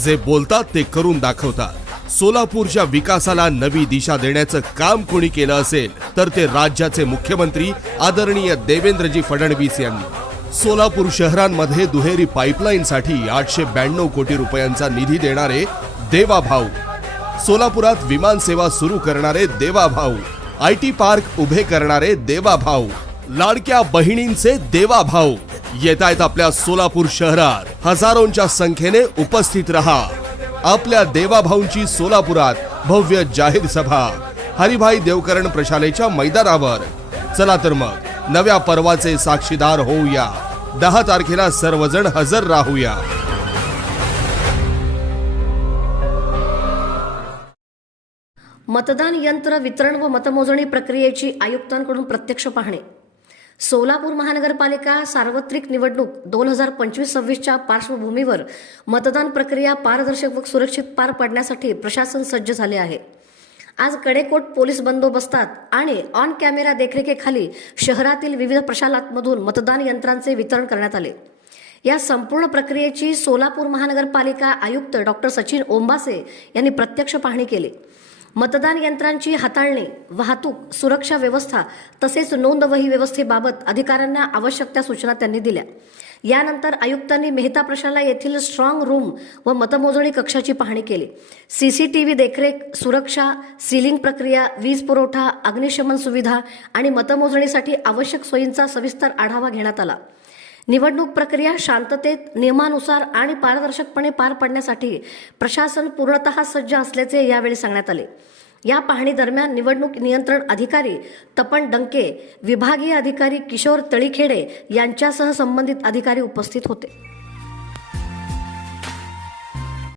जे बोलतात ते करून दाखवतात। सोलापूरच्या विकासाला नवी दिशा देण्याचं काम कोणी केलं असेल तर ते राज्याचे मुख्यमंत्री आदरणीय देवेंद्रजी फडणवीस यांनी। सोलापूर शहरांमध्ये दुहेरी पाईपलाईनसाठी 892 कोटी रुपयांचा निधी देणारे देवाभाऊ, सोलापुरात विमान सेवा सुरू करणारे देवाभाऊ, IT पार्क उभे करणारे देवाभाऊ, लाडक्या बहिणींचे देवाभाऊ येतायत आपल्या सोलापूर शहरात। हजारोंच्या संख्येने उपस्थित रहा। आपल्या देवाभाऊंची सोलापुरात भव्य जाहीर सभा हरिभाई देवकरण प्रशालेच्या मैदानावर। चला तर मग नव्या पर्वाचे साक्षीदार होऊया। 10 तारखेला सर्वजण हजर राहूया। मतदान यंत्र वितरण व मतमोजणी प्रक्रियेची आयुक्तांकडून प्रत्यक्ष पाहणी। सोलापूर महानगरपालिका सार्वत्रिक निवडणूक 2025-26च्या पार्श्वभूमीवर मतदान प्रक्रिया पारदर्शक व सुरक्षित पार पडण्यासाठी प्रशासन सज्ज झाले आहे। आज कडेकोट पोलीस बंदोबस्तात आणि ऑन कॅमेरा देखरेखीखाली शहरातील विविध प्रशालांमधून मतदान यंत्रांचे वितरण करण्यात आले। या संपूर्ण प्रक्रियेची सोलापूर महानगरपालिका आयुक्त डॉक्टर सचिन ओंबासे यांनी प्रत्यक्ष पाहणी केली। मतदान यंत्रांची हाताळणी, वाहतूक, सुरक्षा व्यवस्था तसेच नोंदवही व्यवस्थेबाबत अधिकाऱ्यांना आवश्यक त्या सूचना त्यांनी दिल्या। यानंतर आयुक्तांनी मेहता प्रशाला येथील स्ट्रॉंग रूम व मतमोजणी कक्षाची पाहणी केली। CCTV देखरेख, सुरक्षा, सीलिंग प्रक्रिया, वीज पुरवठा, अग्निशमन सुविधा आणि मतमोजणीसाठी आवश्यक सोयींचा सविस्तर आढावा घेण्यात आला। निवडणूक प्रक्रिया शांततेत, नियमानुसार आणि पारदर्शकपणे पार पडण्यासाठी प्रशासन पूर्णतः सज्ज असल्याचे यावेळी सांगण्यात आले। या पाहणी दरम्यान निवडणूक नियंत्रण अधिकारी तपन डंके, विभागीय अधिकारी किशोर तळीखेडे यांच्यासह संबंधित अधिकारी उपस्थित होते।